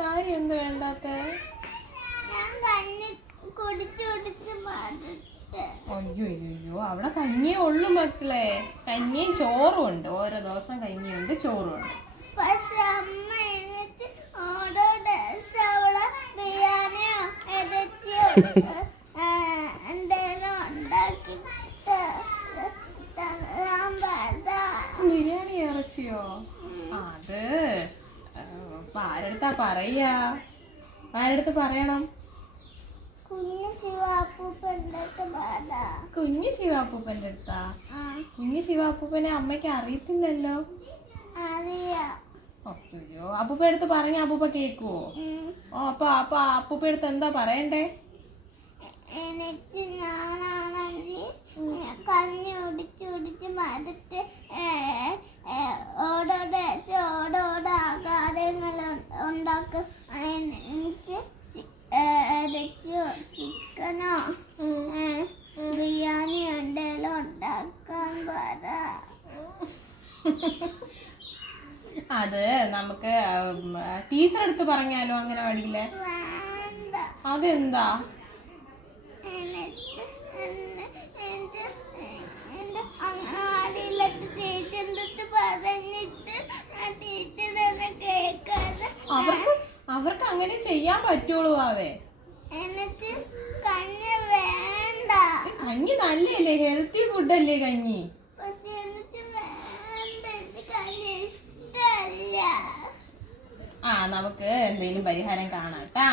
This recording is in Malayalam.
കാര്യം എന്ത് വേണ്ടാത്ത? അയ്യോ അയ്യോ അവിടെ കഞ്ഞിയേ ഉള്ളു മക്കളെ. കഞ്ഞിയും ചോറും ഉണ്ട്. ഓരോ ദിവസം കഞ്ഞിയുണ്ട് ചോറും ഉണ്ട്. പക്ഷെ അമ്മ എന്നിട്ട് ഓരോ ദിവസം അവളെ ബിരിയാണിയോ ഇറച്ചിയോ എന്തേലും ഉണ്ടാക്കി ബിരിയാണി ഇറച്ചിയോ അത് ആ, ഇപ്പൊ ആരെടുത്താ പറയാ? ആരെടുത്ത് പറയണം? കുഞ്ഞു ശിവാപ്പൂപ്പന്റെ അടുത്താ? കുഞ്ഞു ശിവാപ്പൂപ്പനെ അമ്മയ്ക്ക് അറിയത്തില്ലല്ലോ? അറിയാം. അയ്യോ അപ്പൂപ്പ എടുത്ത് പറഞ്ഞ അപ്പൂപ്പ കേക്കുവോ? ഓ അപ്പൊ അപ്പൊ അപ്പൂപ്പ എടുത്ത് എന്താ പറയണ്ടേ? എനിക്ക് ഞാനാണെങ്കിൽ അത് നമുക്ക് ടീച്ചർ എടുത്ത് പറഞ്ഞാലോ അങ്ങനെ വഴിയില്ലേ അതെന്താ? അവർക്ക് അവർക്ക് അങ്ങനെ ചെയ്യാൻ പറ്റുള്ളൂ അവേ കഞ്ഞി നല്ലല്ലേ ഹെൽത്തി ഫുഡല്ലേ കഞ്ഞി പക്ഷെ എനിക്ക് വേണ്ട എനിക്ക് കഞ്ഞി ഇഷ്ടമല്ല ആ നമുക്ക് എന്തെങ്കിലും പരിഹാരം കാണാം കേട്ടാ.